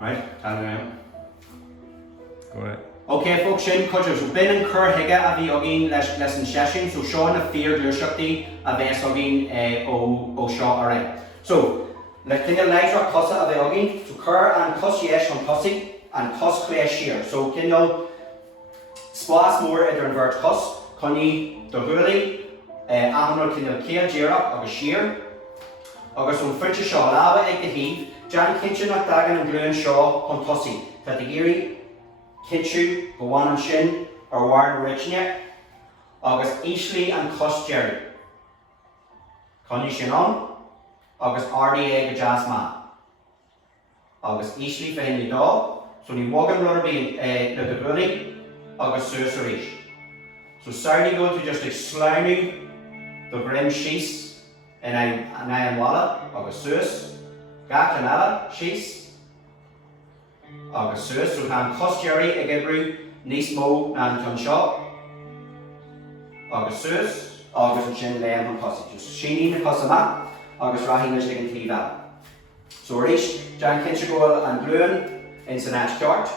Right, tell me. Go ahead. Okay, folks, sin codúil, so bin an cur hiige a bhí agin leis an tseisiún, so seo na fear glúiseachtaí a bheits agin ó seo aré. So, le cinne leisra cosa a bheith agin, so cur an cos yes an cosaí an cos clé siar. So cinne spás mór idir an bhirt cos, chuní do thualaí, ahanró cinne céal díreach agus siar, agus an fuinte seo lábha ag de híomh, Jan cinnte nach dagan an glúin seo chun tosaí, tá de géirí Kitchu, go bhain an sin ar bhhair riitne, agus íslí an cos Jerry. Conní sin an, agus RDA go jazz má. Agus íslí féin dá, so ní bhagan rudarbí le do gulí, agus suas a rís. So sarni go to just explainu the grim shees in an wala, agus suas, ga canala shees. Agus suas, so han cos Jerry ag ebrú níos mó na an seo. Agus suas, agus an sin leam an cosí. Just síní na cos amach, agus rahí leis ag an tí bhela. So rís, Jan cinse goil an glúin in san áit ceart,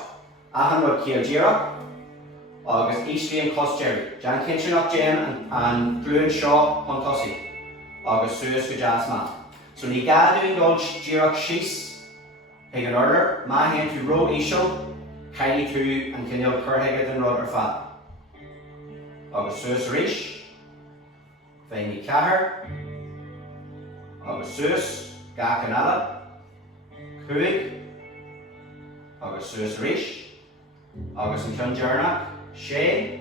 ahan rud céal díreach, agus íslí an cos Jerry. Jan cinse nach Jan an glúin seo an cosí, agus suas go jazz má. So ní gadú in dul díreach síos, ag an order, má hen tú ro ísio, cailí tú an cinneal curthaigh den rud ar fad. Agus suas rís, féin ní cethir, agus suas, ga canala, Cuid, agus suas rís, agus an tion dearnach, sé,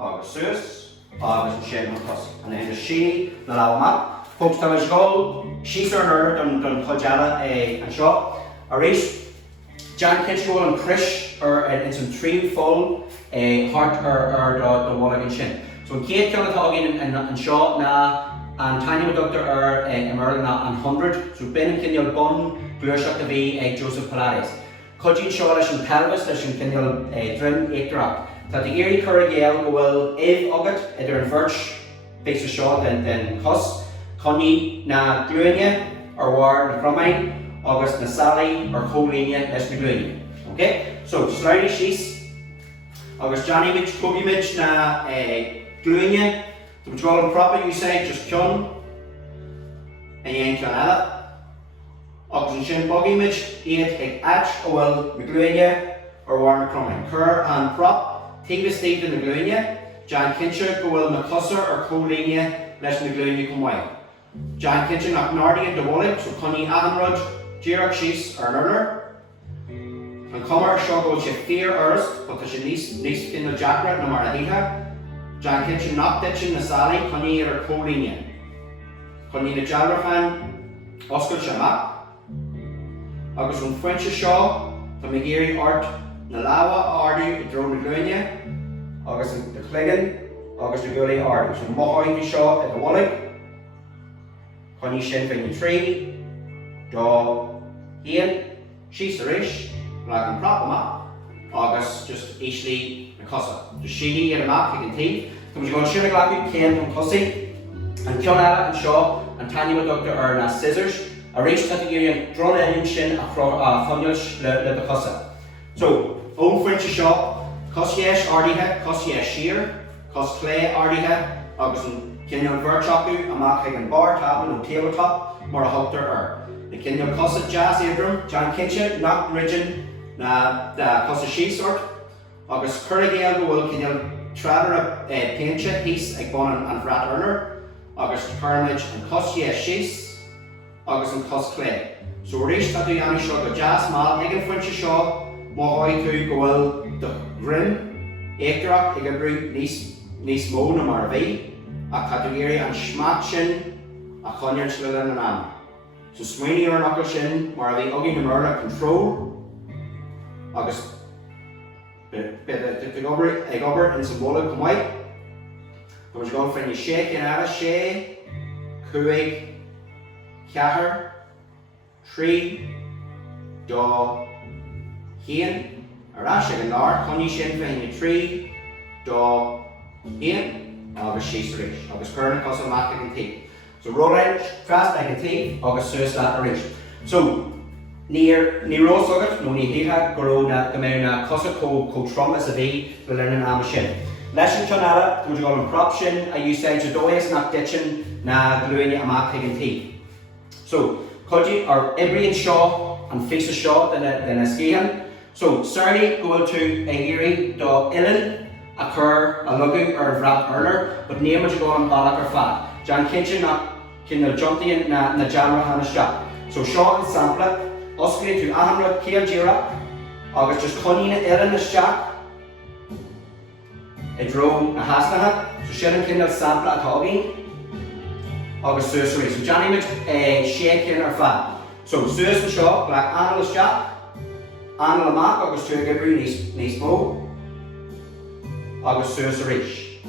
agus suas, agus an sin an cos. An hen sí na lá amach. Folks, tá is go síos ar an don chodjala an seo. A rís, Jan cinse goil an cris ar in san trí full hart ar do bhla an sin. So an céad ceann atá agin an seo na an taine doctor ar Merlin na an 100, so bin an cinneal bun glúiseach a bhí ag Joseph Pilates. Codín seo leis an pelvis leis an cinneal drim éachtarach. Tá de éirí cur a géal go bhfuil agat idir an bhirt bés a seo den cos. Conní na glúine ar bhhair na chromaid, agus na salaí ar cholíine leis na glúine. Okay? So, sláirí síos, agus Johnny Mitch, Kobe Mitch na glúine, to control them properly, you say, just cion, and you ain't cion eile. Agus an sin Boggy Mitch, iad ag ach óhfuil na glúine ar bhhair na chromaid. Cur an prop, tíbe stíd na glúine, Jan cinse go bhfuil na cosar ar cholíine leis na glúine go mhaith. Jan cinse nach nádaí do bhla, so chuní ahanrod díreach síos ar an urlar. An cumar seo go sé fear ars, but tá sé níos cinna deacra na mar a híthe. Jan cinse nach ditsin na salaí chuní ar cholíine. Chuní na dealrachan oscail sé amach. Agus an fuinte seo, tá mé géirí ort na láha a ardú i dro na glúine, agus na chligan, agus na gulaí ardú. So mothhaidí seo i do bhla. Chuní sin féin trí, do hían, síos a rís, le an prop amach, agus just íslí na cosa. Just síní ar amach ag an tí. Tá mu gáil sin a ghlacu céim an cosaí, an cion eile an seo, an taine doctor ar na scissors, a rís tá géirí an drona éin sin a chunneis le do cosa. So, ón fuinte seo, cos yes ardíthe, cos yes siar, cos clé ardíthe, agus an cinneal bhirteachú amach ag an bar tabal ó tabletop mar a thugtar ar. Na cinneal cosa jazz éadrom, Jan cinse nach ridgin na cosa síos sort, agus cur a géal go bhfuil cinneal tradar a péinte hís ag bon an bhreat urnar, agus chuirmid an cos yes síos, agus an cos clé. So rís tá tú dhéanamh seo go jazz má ag an fuinte seo, mothhaid tú go bhfuil do grim éachtarach ag an brú níos mó na mar a bhí, a categóri an smacht sin a chuinnear sile an am. So smaoiní ar an acail sin mar a bhí agin na murla control, agus ag obair in symbolic go mhaith. Tá muid gáil féin sé cin eile, sé, cuaig, ceathair, trí, dó, chéan, arás ag an lár, chuní sin féin trí, dó, chéan, agus síos a rís, agus chuirna cos amach ag an tí. So roll edge, fast ag an tí, agus suas leat a rís. So, Ní rósagad nó ní híthe go na go mé na cosa có tromas a bhí le linn am sin. Leis an tionala, go go an prop sin a úsáid dóis nach ditchin na gluine amach an tí. So, codí ar ibrion seo an fisa seo den a scéim. So, certainly go to a hiri do ilin a cur a lugu ar bhrap earner, but ní much go an balach ar fad. Jan kitchen na kinna juntian na jamra hana shop. So seo an sampla, oscailte tú ahanra céal díra, agus just conine ilin na shack, I dro na hasnatha, so sin an kinna sampla atá agin, agus suasari. So Johnny mix shaking ar fad. So suas na seo, black anal shack, anal amach agus tú gibru nís mó, agus suasari.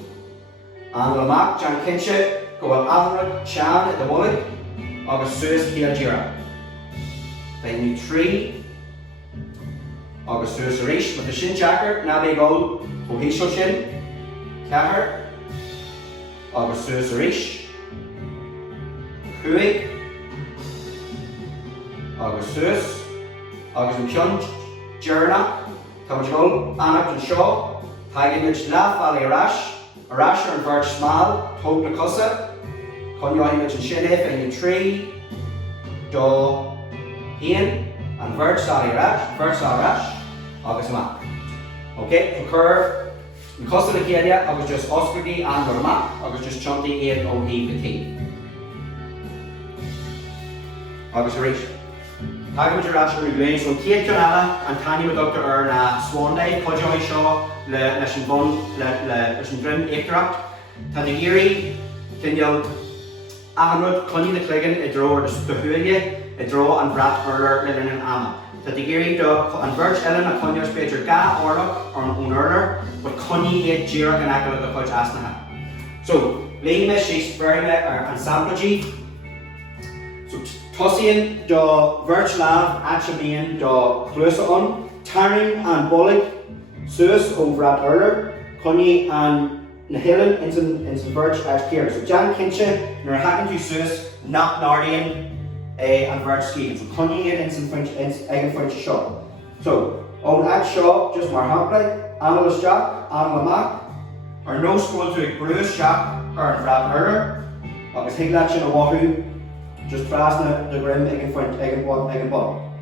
Anal amach, Jan kinche, go an ahanra chan at the wallet, agus suas céal díra. Then you 3, agus suasari, with the shin jacker, na be go, cohesive shin, Cahar, agus suasari, Cuid, agus suas, agus an pion, Jernach, Thomas Hull, Anach and Shaw, Tagging which laugh valley arash or birch small, Toke na Cussa, Conyohi which and Shinif and 3, Do, Ian, and birch valley arash, agus ma. Okay, for curve. Because of the area, I was just Oscardy and Gorma, I was just chunty in on the I was rich. Tag with your actual remains so Kate Jonella and Tanya with Dr. Erna Swan Day, Kojoy Shaw, Le Nation Bun, Le Drim, Eachach, Tanagiri, Kinyal, Ahanud, Connie the Cleggan, a draw the Huye, a draw and Brat Erler, Linen and Amma. Tanagiri, and Birch Ellen, a Conyo's Peter Ga, Orlock, or an Erler, but Connie ate Jira and Akala the Coach Asnaha. So, Lima, she's very and Samhraidh. So, Tossian, do Virch Lav, Achamian, do Clusa Taring and Bollig, Suas over at Erler, Connie and Nahilin, in some Virch at Kier. So, Jan Kinche, nor Hacken to Suas, not Nardian, and Virch Ski. So, Connie in some French, egg French shop. So, on at shop, just more Hamplay, Analyst Jack, Analamac, or no school to Bruce Shack, or in Vrab Erler, Agus Higlach in a Wahoo. Just frasna the grim egg and bottom.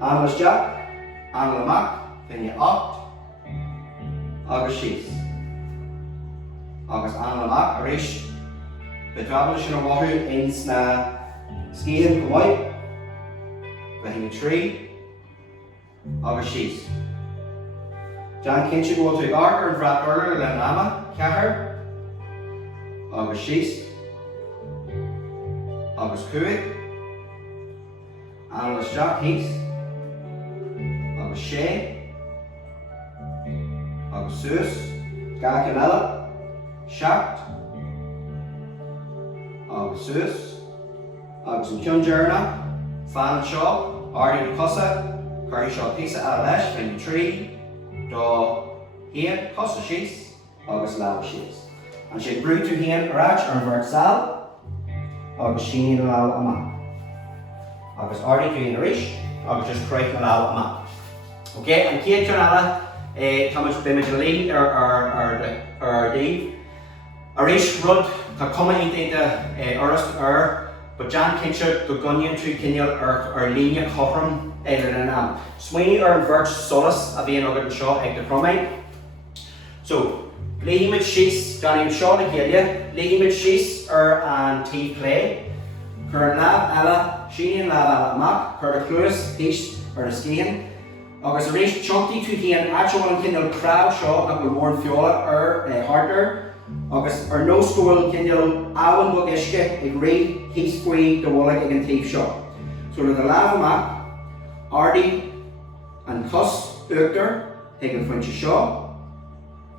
Analyst Jack, Analamac, then you opt, Agus sheath. Agus Analamac, Arish, the travelers in a wahoo in Sna Scéim White, then you 3, Agus sheath. Jan Kinche go to Garter and Vrap Erler, then Amma, Cahar, Agus sheath. Agus Cuid, Analyst Jack Heath, Agus Shea, Agus Suas, Gacanella, Shacht, Agus Suas, Agus Mchunjerna, Fan Shaw, Ardy Cussa, Curry Shaw Pisa Alash, 23, Do Hien, Cussa Sheath, Agus Lava Sheath. And she grew to Hien Arach or Vert Sal. Agus Sheen allow a map. Agus Ardy to in a rish, Agus just create allow a map. Okay, and Kate Jonella, Thomas Bimajali or Dave. A rish rud, Kakoma in the Urust but Jan Kincher, the Gunyan to Kinyal or Linia Cochran, and Sweeney or Virch Solus, a being over the shot at the promate. So, Leimid sheaths, Johnny Shaw the Gilia, Leimid sheaths and tea play. Current lab, Ella, Sheen lab, Ella Mac, Current Cluis, East or the Scéim. August a race chunky to Hien, actual and Kindle crowd shot that will warn Fiola harder. August or no school Kindle, Alan Book Ishke, a great he's free the Wallach and Thief shot. So to the lab Mac, Ardy and Cuss Uchter, taken French Shaw.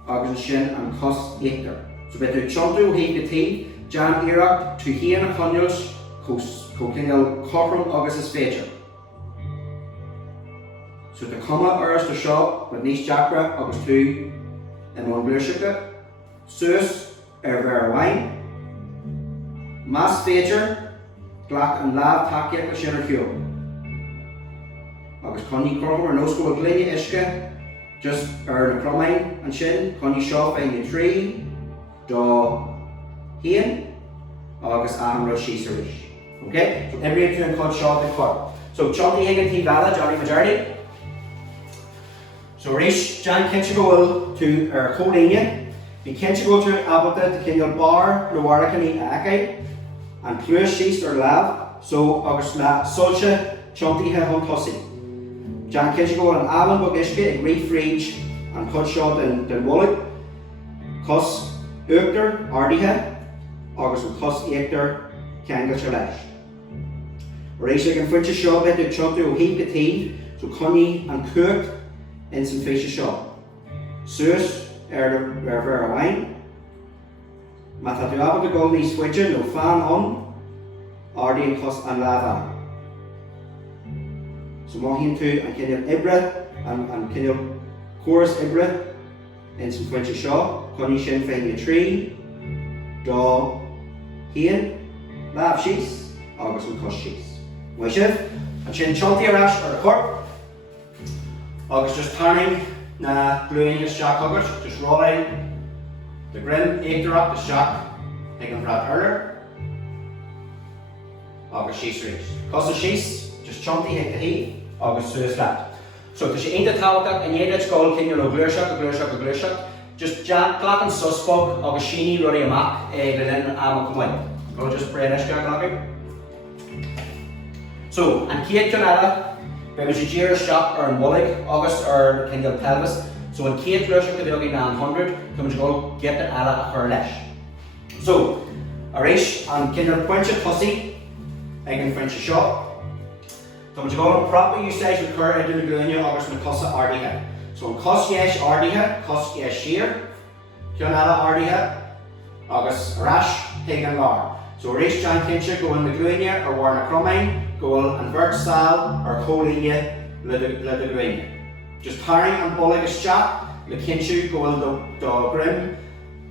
Agus Shin and Cuss Eachach. So better Chuntu he the tea, Jan Eachach to Hien a Conyos, Cokingal Cochran Augustus Feature. So the comma Urs the shop with Nice Chakra, August 2 and 1 Blushika, Suas Ver Wine, Mass Feature, Black and Lab Takia Shinner Hugh. agus conní corcham ar nó go glíine isce just ar na cromain an sin, conní seo féin 3, 2, 1 agus ahamra síos aris. Okay? So every two and cut shot the cut. So Johnny Higgin T Valla, Johnny Majority. So Rish Jan Kench go to our Colinia. We Kench go to Abbota to Kenyon Bar, Lowaracani Akai, and Clue Sheast or Lab. So August La Solcha, Chonti Hehon Tossi. Jan Kench go on Alan Bogishke, a great fridge, and cut shot and Mullet. Cos Urter, Ardiha, August will cost Ector, Kanga Chalash. Race like a French shop at the Chonti will heap the tea, so Connie and Kirk. In some fish shop. Sus er wine. Mathatuaba the gold is switcher, no fan on. Ardi and cost and lava. So Mohin too and Kenyon Ibra and Kenyon chorus Ibra in some French shop. Connie Shin finding a tree. Dog Hien. Lab sheets. August and cost sheets. My chef and Chin Chonti Arash or a corp. Agus just turning na gluing your shock huggers, just rolling the grim, actor up the shock, taking flat earlier. Agus she's reached. Cos the she's just chunty hit the heat, Agus to the flat. So because you ain't the talca and you ain't skull king, you know, glue shock, just jam clock and suspect, Agus sheeny running a mac, then I'm a go just brain a shock. So, and Kate Jonada. When you hear a shot or a mullig, August or kind of pelvis. So when Kate Lusher could be 900, come to go get the ala of her lesh. So, Arish and Kinder Quench a pussy, I can French a shot. Come to go proper usage with her into the Gunya, August and Costa Ardiha. So in Cost Yesh Ardiha, Cost Yesh Sheer, Kionala Ardiha, August Rash, Hagan Lar. So Arish John Kincher go in the Gunya or Warner Cromine. Goal and Vertsal or Colinia le Green. Just hiring and bowling a shot, le Kinchu goal the grim,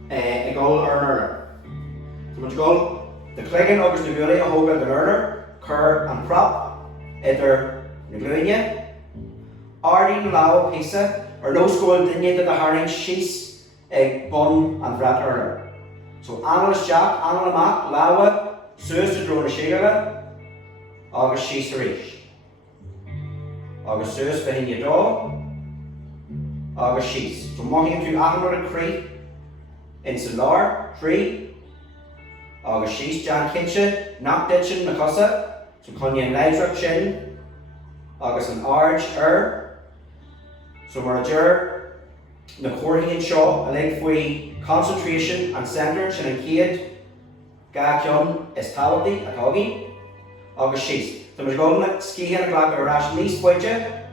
a goal or earner. So much goal, the Cleggan August the Gully, a Hogan the earner, Kerr and Prop, either Neglunia, Ardy Lao Pisa, or no school didn't the hiring sheets, a bun and rat earner. So Analyst Jack, Anal Mac, Lawa, Sus to draw the Shigala. August she's to reach. August Sus behind your door. August she's. So walking into Ahmed and Cree in Salar, 3. August she's Jan Kitchen, not ditching Macossa. So Conyan Nidra Chin. August an Arge So Marajer, the Corhian Shaw, a leg for concentration and center, Chin and Kiad, Gakion, Estality, a Hoggy. August she's. So we're going to ski and black or rash nice budget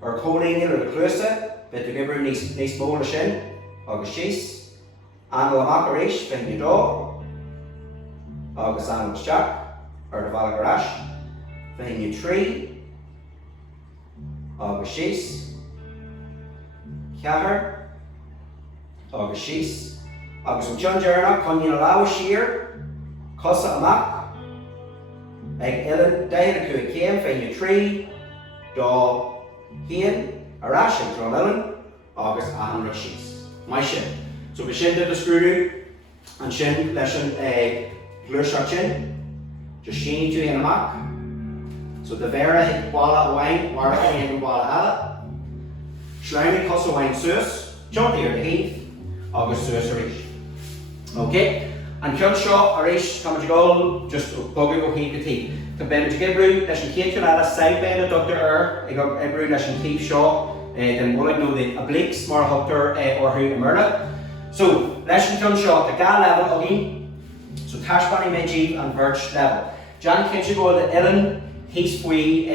or Colonial or the Clusa, but to give her nice smaller shin. August she's. And the Macarish, fin your dog. August Animals Jack or the Valgarash, fin your tree. August she's. Catter. August she's. August John Jerna, Conyan Allow Shear, Cossa Amac. Like Ellen, Diana Coo came, find your tree, Daw, Hien, Arash, and Tron Ellen, August 100 sheets. My shin. So we shin did the screw and shin, lesson a glue shot shin, just sheeny to in a mac. So the Vera hit Walla wine, Warwick and Walla Alla, Slimy Costa wine Sus, John here the Heath, August Sus Arish. Okay. And Kunshaw, Arish, come to goal, just buggy go heat the tea. To bend to give room, there's a cake to add a side bend of Dr. I got every nation keep shaw, then we'll know the obliques, more Hector or who Myrna. So, lesson Kunshaw, the gal level again. So, Tashbani Meji and Birch level. John Kitchen go the Ellen, he's free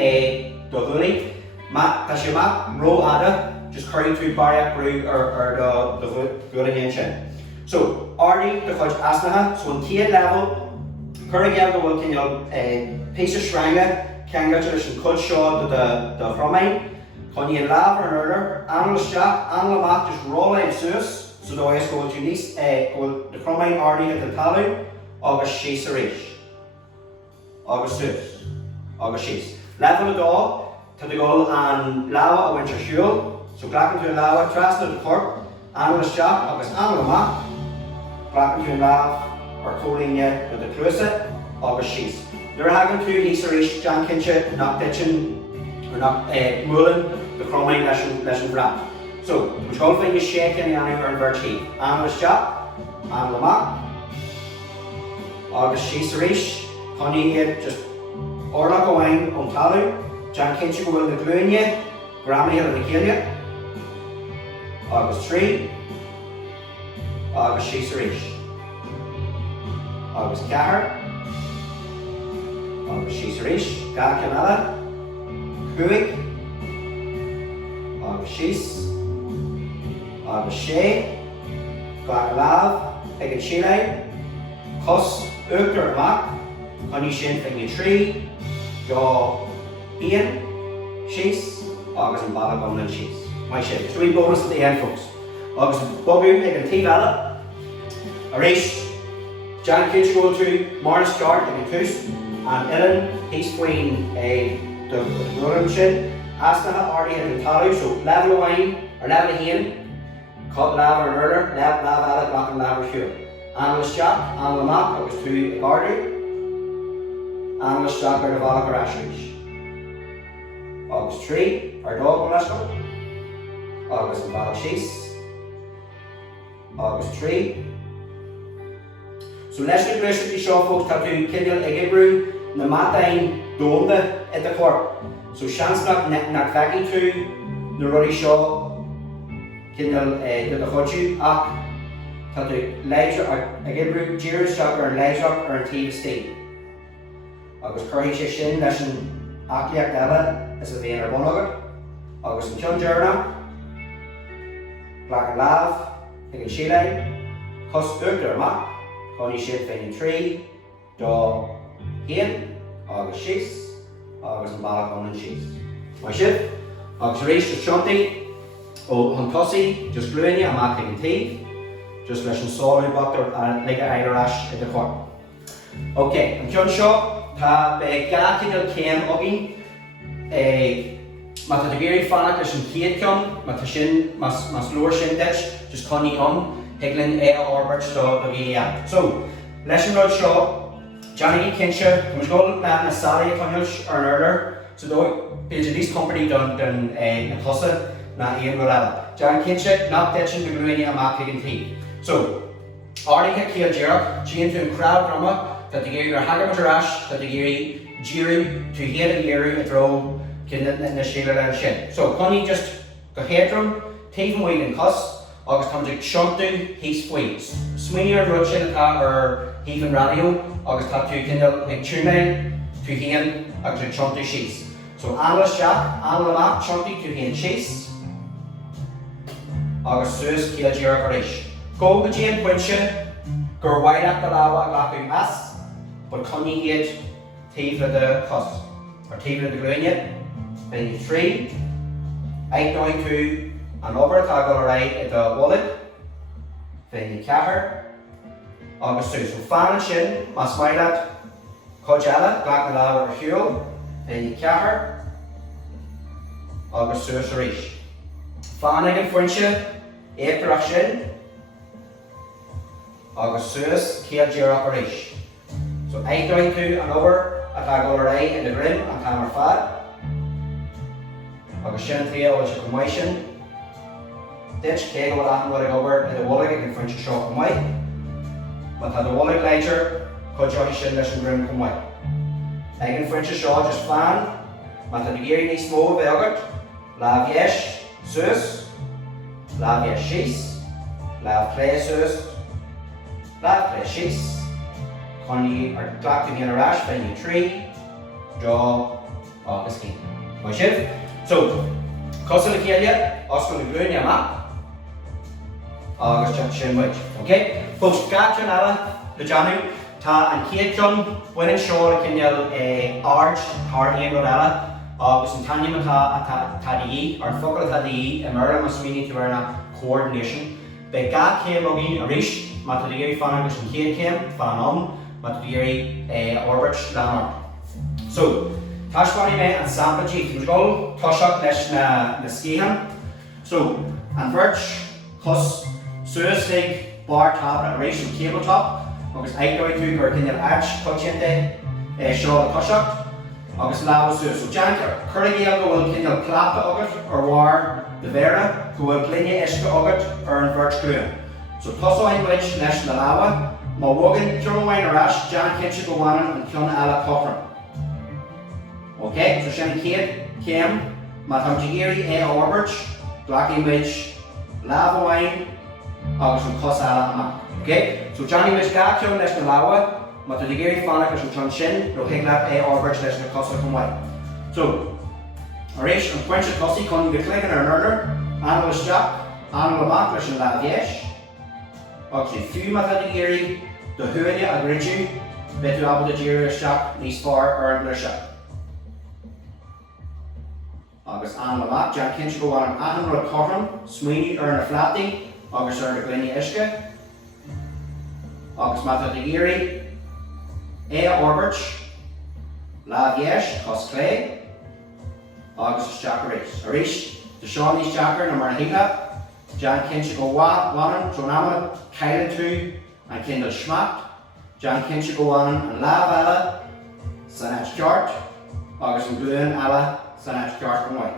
the Hully, Matt Tashima, row Ada, just curry through Barriak Brew or the Gulling Engine. So, Ardy, the Fudge Asnaha, so in Kate level, Curry Gelga will can a piece of Shranga, Kangatus and Cut Shaw to the Fromine, Connie Lava and Erder, Animal Jack, Animal Mat, just roll in Sus, so the OS go to Nice, the Fromine Ardy at the Talu, August Shees Arish, August Sus, August Shees. Level of dog, Tá the goal an lawa a winter shield, so clap into a lawa, trust the corp, animal shop, agus animal map, clap into a law, or calling with the cruiser, agus sheets. They're having two Easter Jan Kincha, not pitching, or not mulling, the chroming lesson wrap. So, which whole thing is shaking the animal and verti. Animal shop, animal map, agus sheets rish, honey just orla going on talu. Jan Kincha will the gluinia, Grammy and the Killia, August 3, August Shisarish, August Cahar, August Shisarish, Galcanada, Cuid, August Shis, August Shay, Glacalav, Egan Chile, Cos, Uchter Mac, Honey Shin Finger 3, Jaw. Ian, she's, August and Balagon and she's. My shit. 3 bonus at the end, folks. August Bobby, taking T Valla. A race. Jan Kinch roll through, Morris Start, taking Tooth. And Ellen, he's between the rolling shin. Asnaha, already had the Talu, so level of wine, or level of hen. Cut lava or murder, level lava, block and lava here. Analyst Jack, Animal Map, August 2, Goradh. Analyst Jack, or the Vala Garashrish. August 3, our dog Alaska. August and Battle Chase. August 3. So let's get the show folks to do Kindle Eggebrew, the Matain Donda at the court. So chance not vacking to the Ruddy Shaw, Kindle the Hodju, to do Leisure or Eggebrew, Jirus Shocker and Leisure or TV State. August Curry Shin, lesson. Akiak Della is a Vienna Bonogat, August and Chunjerna, Black and Lav, Higgin Chile, Cos Uchter Mac, Connie Shin Finney 3, Do Hien, August Shees, August and Balakon and Shees. My ship, August Reach to Chunty, O Huntossi, just Gluinia, and Mac Higgin Tea, just Russian Solid Butter and Lega Irish at the court. Okay, and Chun Shaw. Tá be gatinil céim ogin má tá géirí fannach leis an chéad cion, má tá sin mas luair sin deis, just conní higlinn orbert do bhí. So, leis an rud seo, Johnny Kincha, cum sgol na sala conil ar an urlar, so do build these company done na tosa na Ian Goradh. Johnny Kincha, not deis an begluini amach higgin tea. So, Ardica Kiel Jirach, Jean to crowd drama, that the gear Hagam Rash, that the gear Jiru to hear the gear at row can the Sheila and Shin. So Connie just go headroom, take him away and cuss, August comes to Shuntu, he's squeeze. Swingier Russian or even radio, August have to kindle like tune to him, August Shuntu sheets. So Anla Shap, Anla Map, Shuntu to him chase, August Sus, Kiel Jirach Arish. Go with Jane Quincha, go wide up the lava, laughing mass. But Connie here, Tiva the Cos, or Tiva the Gluinia, then 3, 8 going to an over toggle right at the wallet, then you Cahar, August 2. So Fan and Shin, Masmailat, Kojala, Glacala or Hugh, then you Cahar, August 2 Sarish. Fan again Frencha, 8 Shin, August 2 Kiel Jirach Arish. So 8 going to and over a toggle right in the grim and camera fat. August Shin 3 or Commission. Ditch Kegel will happen with over in the wallet in French shop and white. But had the wallet later, Kojohi Shin Lesson Grim come white. Again French shop just fan. But the gear needs small velvet. Lav yesh, sus. Lav yesh shees. Lav clay sus. Lav clay shees. Connie are clapping in a rash, venue 3. Draw August King. My shift. So, Costa the Kelia, Oscar the Gluinia map. August Chuck Shin Witch. Okay? Folks, Gatchan Alla, the Janu, Ta and Kiatchun, winning show the Kinyal Arch, Har Ian Rodella, August and Tanya Mata Tadi, or Focal Tadi, and Merlin Maswini to earn coordination. The Gat came Ogin Arish, Matadiri Fanamish and Kiat came, Fanon, Matadiri Orbich Lamar. So, Táispeánaí mé an sampatí tú go toiseach leis na Scéim. So, an bhirt chus suas ag bar tab a rééis an tabletop agus agdóid tú gur cinneal airt coitianta seo a toiseach agus lábha suas. So, Jan chuirigí go bhfuil cinneal plata agat ar bhar de bhéire go bhfuil cluine isce agat ar an bhirt glúin. So, tosáin leis na lábha, má bhagan tuamáin arás, Jan cinse go bhhanan an cion eile cochran. Okay, so sin céad céim má tá géirí ábhairt, glací muid lábhhain agus an cos eile amach. Okay, so Johnny muid gá ceann leis na lábha, má tá géirí fánach leis an ceann sin, ro hiaglaat ábhairt leis na cosa chumhaid. So, arréis an pointe cosí chun go clickan ar an urlar, anal isteach, anal amach leis an lábhéis, agus í fiú má tá géirí do thuaine a gridú, betu abal de géirí isteach níos far ar an gluiseach. Agus anal amach, Jan cinse go bhhain an anal cochran, smaoiní ar na flatí, agus ar na glúine isce. Agus má tá géirí ábhairt, lábhéis, cos clé, agus isteach arréis. Arréis, de seo níos teachar na mar hiagla, Jan cinse go bhhain trónama cailan tú an cinneal smacht, Jan cinse go bhhain an lábh eile san áit ceart, agus an glúin eile san áit ceart go mhaid.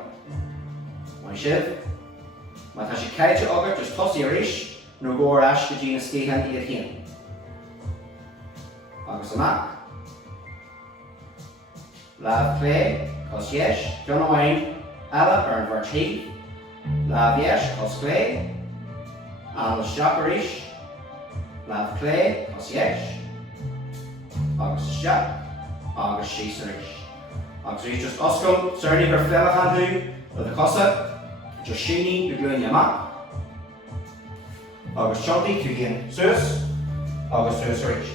Bhain sibh, má tá sé caite agat just tosaí arréis nó go ais go dtí na Scéim iad chéan. Agus amach. Lábh clé, cos dhéis, John amhain eile ar an bhirt thaobh, lábhéis, cos clé, anal isteach arréis, lábh clé, cos dhéis, agus isteach, agus síos arréis. Agus rís just oscail, certainly gur féilech an tú le cosa, just síní na glúine amach. Agus tiontaí tú híon suas, agus suas arréis.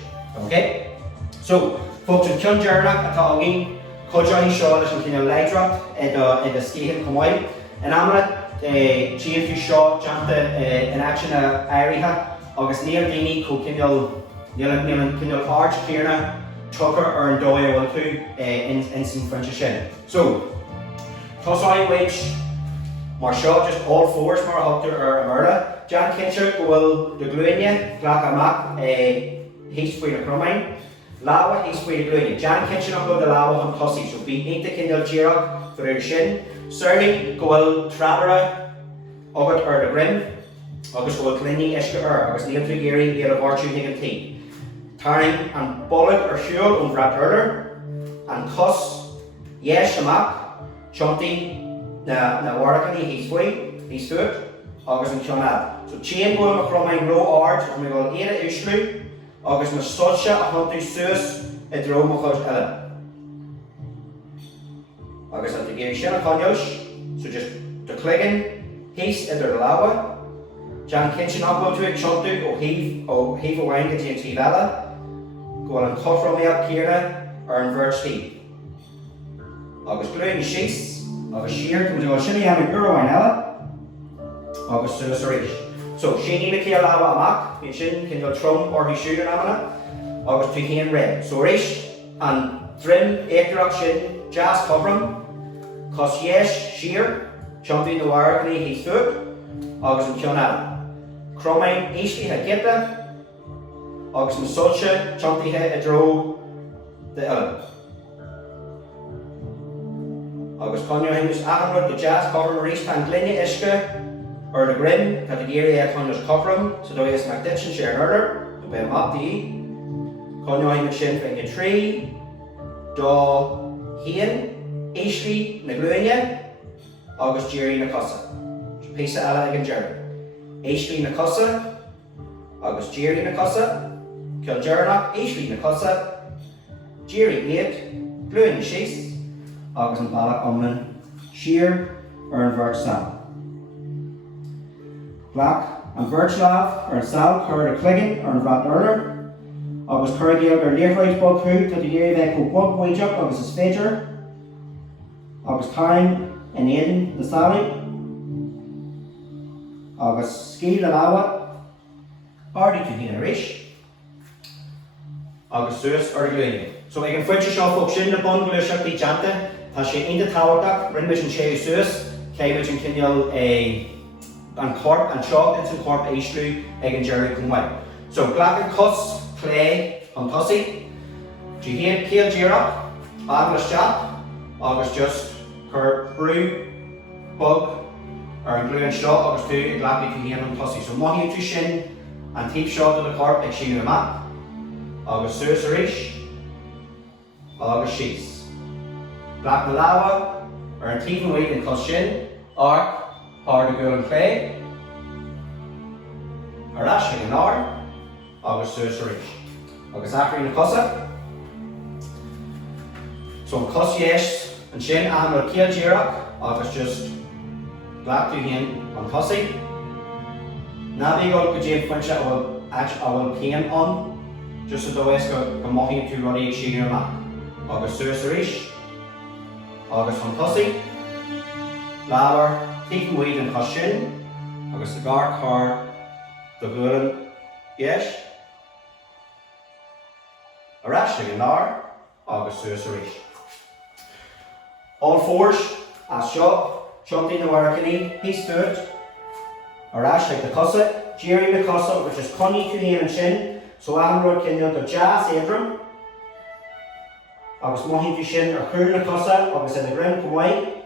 Okay? So, folks, an cion dearnach atá agin codeáin seo leis an cinneal leidracht i do Scéim chumhaid. In amara, tíon tú seo deanta in action a éirithe agus níl daoine có cinneal áirt céarna tuchar ar an dóid bhfuil tú in san frointe sin. So, tosáin muid mar seo just all fours mar a thugtar ar a murla. Jan cinse go bhfuil do glúine ghlach amach hís faoi na chromain. Lábha hís faoi na glúine. Jan cinse nach go de lábha an cosí, so bhí éanta cinneal díreach for ar sin. Certainly go bhfuil trabhara agat ar do grim, agus go bhfuil cluine isce ar, agus níl tú géirí iad a bhhartú hiag an taobh. Tarning an bollag ar siúil ón bhreat urlar, an cos dhéis amach, tiontaí na bhardachaní hís faoi, hís fuait, agus an Ionad. So tíon go a chromain ró áirt, agus mé bhfuil éad uisliú, agus na soilse a chuntaí suas I dro mo chuid eile. Agus an géirí sin a chuneos, so just do clicking, hís idir lábha, Jan cinse nach tú ag tiontu ó híomh amháin go dtí an tíomh eile, go bhfuil an cothromaíocht céarna ar an bhirt tíomh. Agus glúin síos, agus siar go bhfuil sinna dhéanamh amháin eile, agus suas arís. So, síní na céal lábha amach, bhí sin cinneal trom orthaí siúr an amana, agus tú chéan réid. So arís, an drim éachtarach sin jazz cothrom, cos dhéis siar, tiontaí na bhardachaní hís fuait, agus an Ionad. Chromain éislíthe gita, agus na soilse tiontaithe I dro de eile. Agus chuneoithús ahanrad do jazz cothrom arís tan glúine isce ar na grim, tá géirí ag chuneos cothrom, so dó is nach ditsin sé an urlar, do be amach daí. Chuneoithús sin féin trí, do hían, éislí na glúine, agus géirí na cosa. Píosa eile ag an dearg. Éislí na cosa, agus géirí na cosa, ceol dearnach, éislí na cosa, géirí iad, glúin síos, agus an bailach omlan siar ar an bhirt sal. Glach an bhirt lábh ar an sal chuir a clicking ar an bhreat urlar, agus chuirgéal ar léirfeid bog chuú tá géirí bheith go bog buideach agus is féidir, agus táim in éan na salaí, agus scéil le lábha, ardí tú hína arís, agus suas ar glúine. So ag an foiilte seo fóg sin na bungla seachtaí deanta, tá sé inta táhairteach, rinne an séú suas, céimiid an cinneal an corp, an seog in san corp éistriú ag an Jerry Cumhaid. So glach an cos, clé, an tosaí, dí hén céal díreach, aglas teach, agus just chur brú, bug, ar an glúin seo agus tú ag glach tú hén an tosaí. So maithíonn tú sin an típ seo do the corp ag síú amach, agus suas arís, agus síos. Glach na láha ar an típ an uíbh an cos sin, arc, ar na gúil an clé, arás ag an ár, agus suas arís. Agus achraí na cosa. So an cos yes, an sin an ar céal díreach, agus just glach tú hén an tosaí. Na bhí go dtí foiinte a bhfuil céan an, just a dóis go maithíonn tú rudaí ag síú amach. Agus suas arís, agus an tosaí, lábhar, típ an uíbh an cos sin, agus a gar car do gúil yes, arás ag an ár, agus suas arís. All fours, as seo, seachtaí na bharcaní, pís duit, arás ag na cosa, Jerry na cosa, which is conní tú hén an sin, so an rud cinneal do jazz éadrom, agus maithíonn tú sin ar chur na cosa, agus in na grim Cumhaid,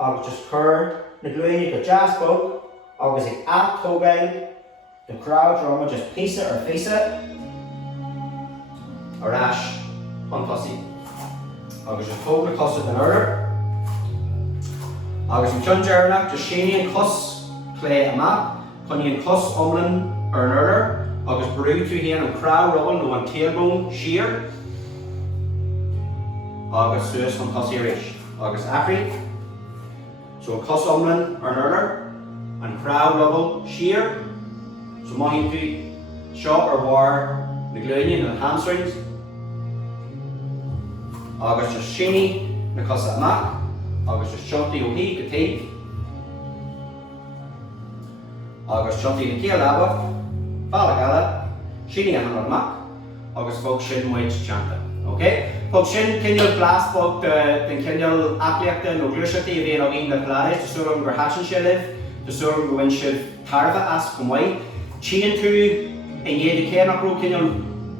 agus just chur na gluaine do jazz bog, agus ag ap tógail, the crowd drama just písa ar féise, arás an tosaí. Agus just tóg na cosa den order. Agus an tion dearnach, just séine an cos clé amach, chuní an cos omlan ar an order, agus brú tú hén an crowd rubble nó an tailbone shear, agus suas an tosaí arís. Agus achraí, so an cos omlan ar an order, an crowd rubble shear, so maithíonn tú seo ar bhar na gluaine na hamstrings, agus just síní na cosa amach, agus just seachtaí ó hí go taobh, agus seachtaí na céal lábha, balla gala, síní an amach, agus fóg sin muid teanta. Okay? Fóg sin cinneal blas fóg den cinneal apliachta nó gluiseachtaí a bhíon á bhíon na Pilates, tasúram gur hasan sé libh, tasúram go bhain sibh tarfa as Cumhaid. Tían tú in dhéad céannach ró cinneal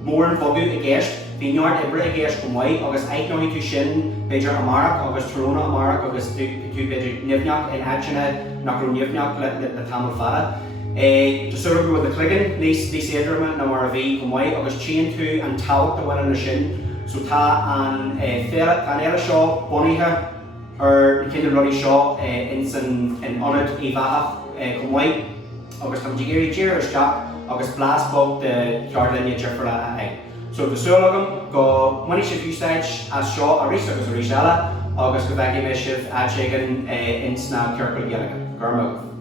mór an bogu a gceist, bhí neart ibre a gceist Cumhaid, agus eicnoí tú sin beidir amarach agus tróna amarach agus tú beidir nimneach in aitseanna nach ró nimneach le tamil fada. Tasúram go bhfuil na cligan níos éadrama na mar a bhí Cumhaid, agus tían tú an táhacht a bhfuil na sin, so tá an Féile tá éile seo bunaithe ar na cinneal rudaí seo in Ionad Uíbh Cumhaid, agus tá géirí tíir isteach agus blas bog de ceartlainne dearfara a ag. So tasúlagam go muí sibh úsáid as seo a rís agus a rís eile, agus go bheith mé sibh aitségan in sna cearcail gealacha. Gurmagh.